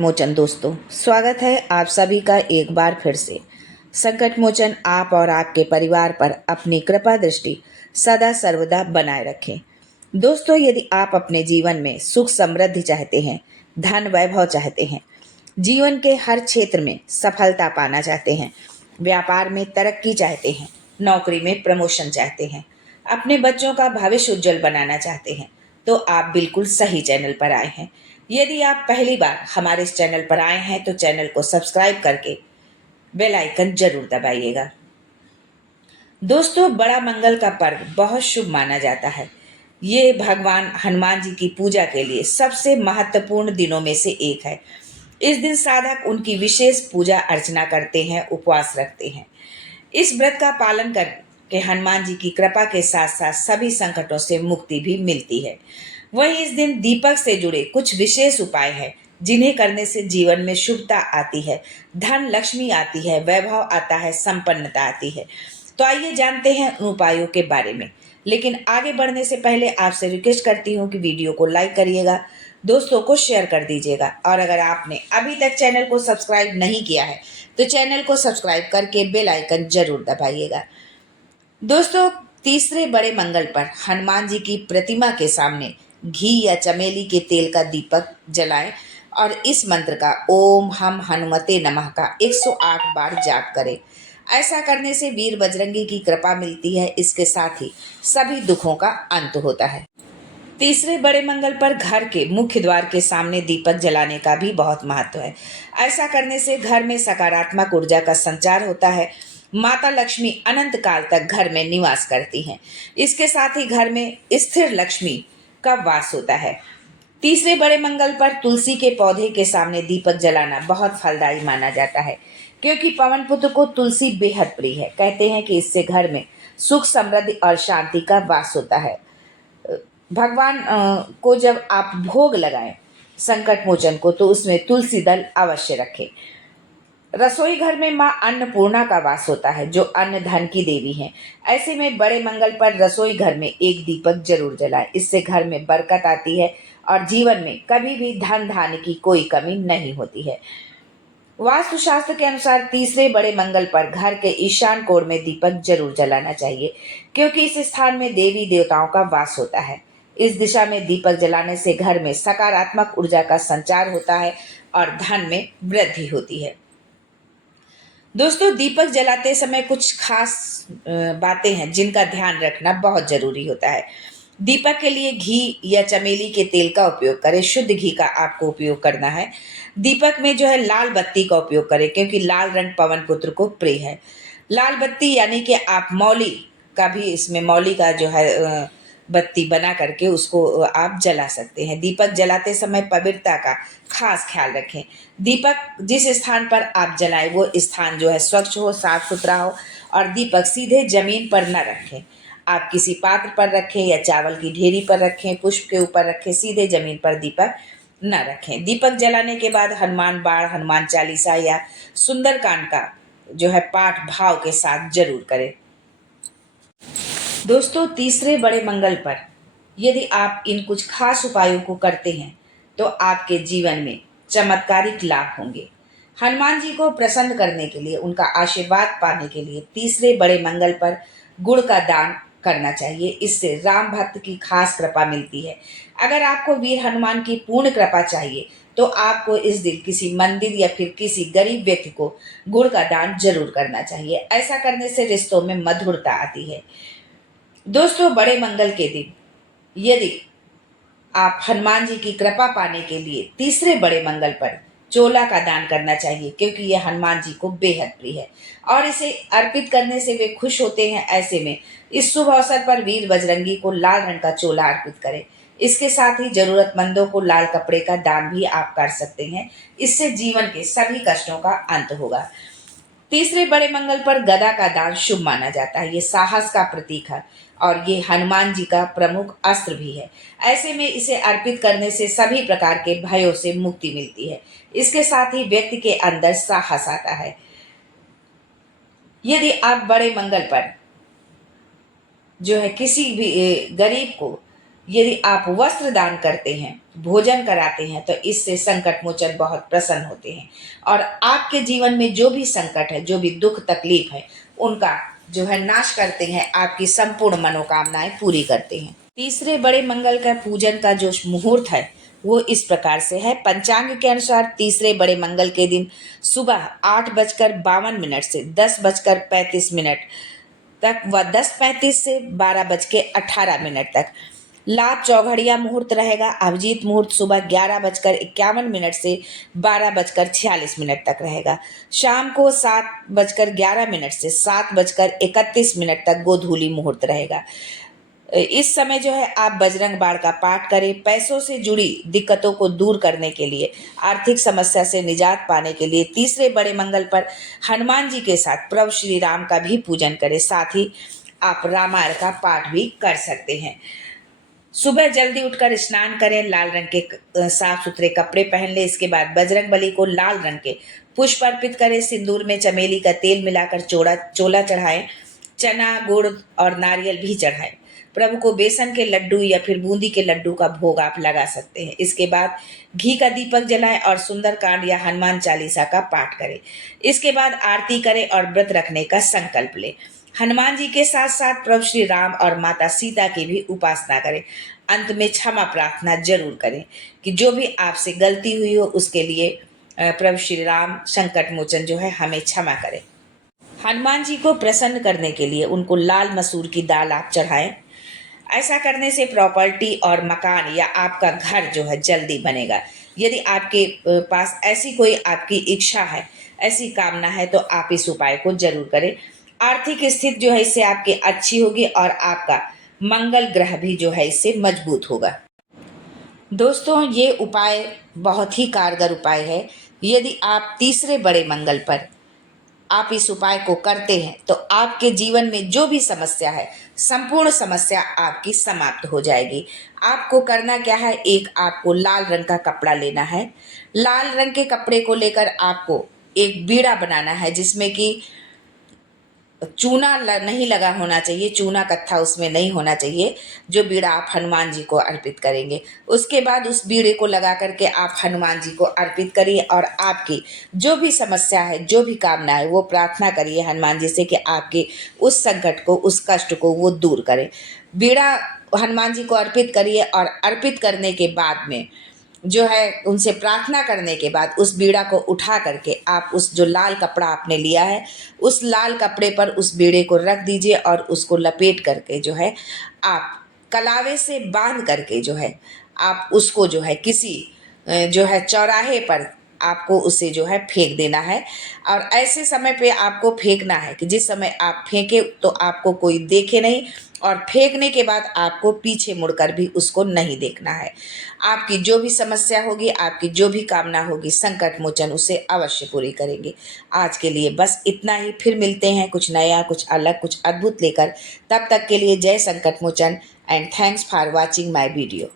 संकट मोचन दोस्तों, स्वागत है आप सभी का एक बार फिर से। संकट मोचन आप और आपके परिवार पर अपनी कृपा दृष्टि सदा सर्वदा बनाए रखें। दोस्तों, यदि आप अपने जीवन में सुख समृद्धि चाहते हैं, धन वैभव चाहते हैं, जीवन के हर क्षेत्र में सफलता पाना चाहते हैं, व्यापार में तरक्की चाहते हैं, नौकरी में प्रमोशन चाहते हैं, अपने बच्चों का भविष्य उज्जवल बनाना चाहते हैं, तो आप बिल्कुल सही चैनल पर आए हैं। यदि आप पहली बार हमारे इस चैनल पर आए हैं तो चैनल को सब्सक्राइब करके बेल आइकन जरूर दबाइएगा। दोस्तों, बड़ा मंगल का पर्व बहुत शुभ माना जाता है। ये भगवान हनुमान जी की पूजा के लिए सबसे महत्वपूर्ण दिनों में से एक है। इस दिन साधक उनकी विशेष पूजा अर्चना करते हैं, उपवास रखते हैं। इस व्रत का पालन करके हनुमान जी की कृपा के साथ साथ सभी संकटों से मुक्ति भी मिलती है। वहीं इस दिन दीपक से जुड़े कुछ विशेष उपाय हैं जिन्हें करने से जीवन में शुभता आती है, धन लक्ष्मी आती है, वैभव आता है, संपन्नता आती है। तो आइए जानते हैं उन उपायों के बारे में। लेकिन आगे बढ़ने से पहले आपसे रिक्वेस्ट करती हूँ कि वीडियो को लाइक करिएगा, दोस्तों को शेयर कर दीजिएगा, और अगर आपने अभी तक चैनल को सब्सक्राइब नहीं किया है तो चैनल को सब्सक्राइब करके बेल आइकन जरूर दबाइएगा। दोस्तों, तीसरे बड़े मंगल पर हनुमान जी की प्रतिमा के सामने घी या चमेली के तेल का दीपक जलाएं और इस मंत्र का ओम हम हनुमते नमः का 108 बार जाप करें। ऐसा करने से वीर बजरंगी की कृपा मिलती है, इसके साथ ही सभी दुखों का अंत होता है। तीसरे बड़े मंगल पर घर के मुख्य द्वार के सामने दीपक जलाने का भी बहुत महत्व है। ऐसा करने से घर में सकारात्मक ऊर्जा का संचार होता है। माता लक्ष्मी अनंत काल तक घर में निवास करती हैं। इसके साथ ही घर में स्थिर लक्ष्मी का वास होता है। तीसरे बड़े मंगल पर तुलसी के पौधे के सामने दीपक जलाना बहुत फलदायी माना जाता है, क्योंकि पवन पुत्र को तुलसी बेहद प्रिय है। कहते हैं कि इससे घर में सुख समृद्धि और शांति का वास होता है। भगवान को जब आप भोग लगाएं संकट मोचन को, तो उसमें तुलसी दल अवश्य रखें। रसोई घर में माँ अन्नपूर्णा का वास होता है, जो अन्न धन की देवी हैं। ऐसे में बड़े मंगल पर रसोई घर में एक दीपक जरूर जलाएं। इससे घर में बरकत आती है और जीवन में कभी भी धन धान्य की कोई कमी नहीं होती है। वास्तुशास्त्र के अनुसार तीसरे बड़े मंगल पर घर के ईशान कोण में दीपक जरूर जलाना चाहिए, क्योंकि इस स्थान में देवी देवताओं का वास होता है। इस दिशा में दीपक जलाने से घर में सकारात्मक ऊर्जा का संचार होता है और धन में वृद्धि होती है। दोस्तों, दीपक जलाते समय कुछ खास बातें हैं जिनका ध्यान रखना बहुत जरूरी होता है। दीपक के लिए घी या चमेली के तेल का उपयोग करें। शुद्ध घी का आपको उपयोग करना है। दीपक में जो है लाल बत्ती का उपयोग करें, क्योंकि लाल रंग पवन पुत्र को प्रिय है। लाल बत्ती यानी कि आप मौली का भी, इसमें मौली का जो है बत्ती बना करके उसको आप जला सकते हैं। दीपक जलाते समय पवित्रता का खास ख्याल रखें। दीपक जिस स्थान पर आप जलाएं वो स्थान जो है स्वच्छ हो, साफ सुथरा हो, और दीपक सीधे जमीन पर न रखें। आप किसी पात्र पर रखें या चावल की ढेरी पर रखें, पुष्प के ऊपर रखें, सीधे जमीन पर दीपक न रखें। दीपक जलाने के बाद हनुमान बाण, हनुमान चालीसा या सुंदरकांड का जो है पाठ भाव के साथ जरूर करें। दोस्तों, तीसरे बड़े मंगल पर यदि आप इन कुछ खास उपायों को करते हैं तो आपके जीवन में चमत्कारिक लाभ होंगे। हनुमान जी को प्रसन्न करने के लिए, उनका आशीर्वाद पाने के लिए तीसरे बड़े मंगल पर गुड़ का दान करना चाहिए। इससे राम भक्त की खास कृपा मिलती है। अगर आपको वीर हनुमान की पूर्ण कृपा चाहिए तो आपको इस दिन किसी मंदिर या फिर किसी गरीब व्यक्ति को गुड़ का दान जरूर करना चाहिए। ऐसा करने से रिश्तों में मधुरता आती है। दोस्तों, बड़े मंगल के दिन यदि आप हनुमान जी की कृपा पाने के लिए तीसरे बड़े मंगल पर चोला का दान करना चाहिए, क्योंकि यह हनुमान जी को बेहद प्रिय है और इसे अर्पित करने से वे खुश होते हैं। ऐसे में इस शुभ अवसर पर वीर बजरंगी को लाल रंग का चोला अर्पित करें। इसके साथ ही जरूरतमंदों को लाल कपड़े का दान भी आप कर सकते हैं। इससे जीवन के सभी कष्टों का अंत होगा। तीसरे बड़े मंगल पर गदा का दान शुभ माना जाता है। ये साहस का प्रतीक है और ये हनुमान जी का प्रमुख अस्त्र भी है। ऐसे में इसे अर्पित करने से सभी प्रकार के भयों से मुक्ति मिलती है। इसके साथ ही व्यक्ति के अंदर साहस आता है। यदि आप बड़े मंगल पर जो है किसी भी गरीब को यदि आप वस्त्र दान करते हैं, भोजन कराते हैं, तो इससे संकट मोचन बहुत प्रसन्न होते हैं और आपके जीवन में जो भी संकट है, जो भी दुख तकलीफ है, उनका जो है नाश करते हैं, आपकी संपूर्ण मनोकामनाएं पूरी करते हैं। तीसरे बड़े मंगल का पूजन का जो मुहूर्त है वो इस प्रकार से है। पंचांग के अनुसार तीसरे बड़े मंगल के दिन सुबह 8:52 से 10:35 तक व 10:35 से 12:18 तक लाभ चौघड़िया मुहूर्त रहेगा। अभिजीत मुहूर्त सुबह 11:51 से 12:46 तक रहेगा। शाम को 7:11 से 7:31 तक गोधूली मुहूर्त रहेगा। इस समय जो है आप बजरंग बाण का पाठ करें। पैसों से जुड़ी दिक्कतों को दूर करने के लिए, आर्थिक समस्या से निजात पाने के लिए तीसरे बड़े मंगल पर हनुमान जी के साथ प्रभु श्री राम का भी पूजन करें। साथ ही आप रामायण का पाठ भी कर सकते हैं। सुबह जल्दी उठकर स्नान करें, लाल रंग के साफ सुथरे कपड़े पहन ले। इसके बाद बजरंग बली को लाल रंग के पुष्प अर्पित करें। सिंदूर में चमेली का तेल मिलाकर चोला चढ़ाएं। चना, गुड़ और नारियल भी चढ़ाएं। प्रभु को बेसन के लड्डू या फिर बूंदी के लड्डू का भोग आप लगा सकते हैं। इसके बाद घी का दीपक जलाएं और सुंदरकांड या हनुमान चालीसा का पाठ करें। इसके बाद आरती करें और व्रत रखने का संकल्प लें। हनुमान जी के साथ साथ प्रभु श्री राम और माता सीता की भी उपासना करें। अंत में क्षमा प्रार्थना जरूर करें कि जो भी आपसे गलती हुई हो उसके लिए प्रभु श्री राम संकट मोचन जो है हमें क्षमा करें। हनुमान जी को प्रसन्न करने के लिए उनको लाल मसूर की दाल आप चढ़ाएं। ऐसा करने से प्रॉपर्टी और मकान या आपका घर जो है जल्दी बनेगा। यदि आपके पास ऐसी कोई आपकी इच्छा है, ऐसी कामना है, तो आप इस उपाय को जरूर करें। आर्थिक स्थिति जो है इससे आपकी अच्छी होगी और आपका मंगल ग्रह भी जो है इससे मजबूत होगा। दोस्तों, ये उपाय बहुत ही कारगर उपाय है। यदि आप तीसरे बड़े मंगल पर आप इस उपाय को करते हैं तो आपके जीवन में जो भी समस्या है, संपूर्ण समस्या आपकी समाप्त हो जाएगी। आपको करना क्या है, एक आपको लाल रंग का कपड़ा लेना है। लाल रंग के कपड़े को लेकर आपको एक बीड़ा बनाना है जिसमें कि चूना नहीं लगा होना चाहिए, चूना कत्था उसमें नहीं होना चाहिए, जो बीड़ा आप हनुमान जी को अर्पित करेंगे। उसके बाद उस बीड़े को लगा करके आप हनुमान जी को अर्पित करिए और आपकी जो भी समस्या है, जो भी कामना है, वो प्रार्थना करिए हनुमान जी से कि आपके उस संकट को, उस कष्ट को वो दूर करें। बीड़ा हनुमान जी को अर्पित करिए और अर्पित करने के बाद में जो है उनसे प्रार्थना करने के बाद उस बीड़ा को उठा करके आप उस जो लाल कपड़ा आपने लिया है उस लाल कपड़े पर उस बीड़े को रख दीजिए और उसको लपेट करके जो है आप कलावे से बांध करके जो है आप उसको जो है किसी जो है चौराहे पर आपको उसे जो है फेंक देना है। और ऐसे समय पे आपको फेंकना है कि जिस समय आप फेंके तो आपको कोई देखे नहीं और फेंकने के बाद आपको पीछे मुड़कर भी उसको नहीं देखना है। आपकी जो भी समस्या होगी, आपकी जो भी कामना होगी, संकट मोचन उसे अवश्य पूरी करेंगे। आज के लिए बस इतना ही। फिर मिलते हैं कुछ नया, कुछ अलग, कुछ अद्भुत लेकर। तब तक के लिए जय Sankat Mochan and thanks for watching my video.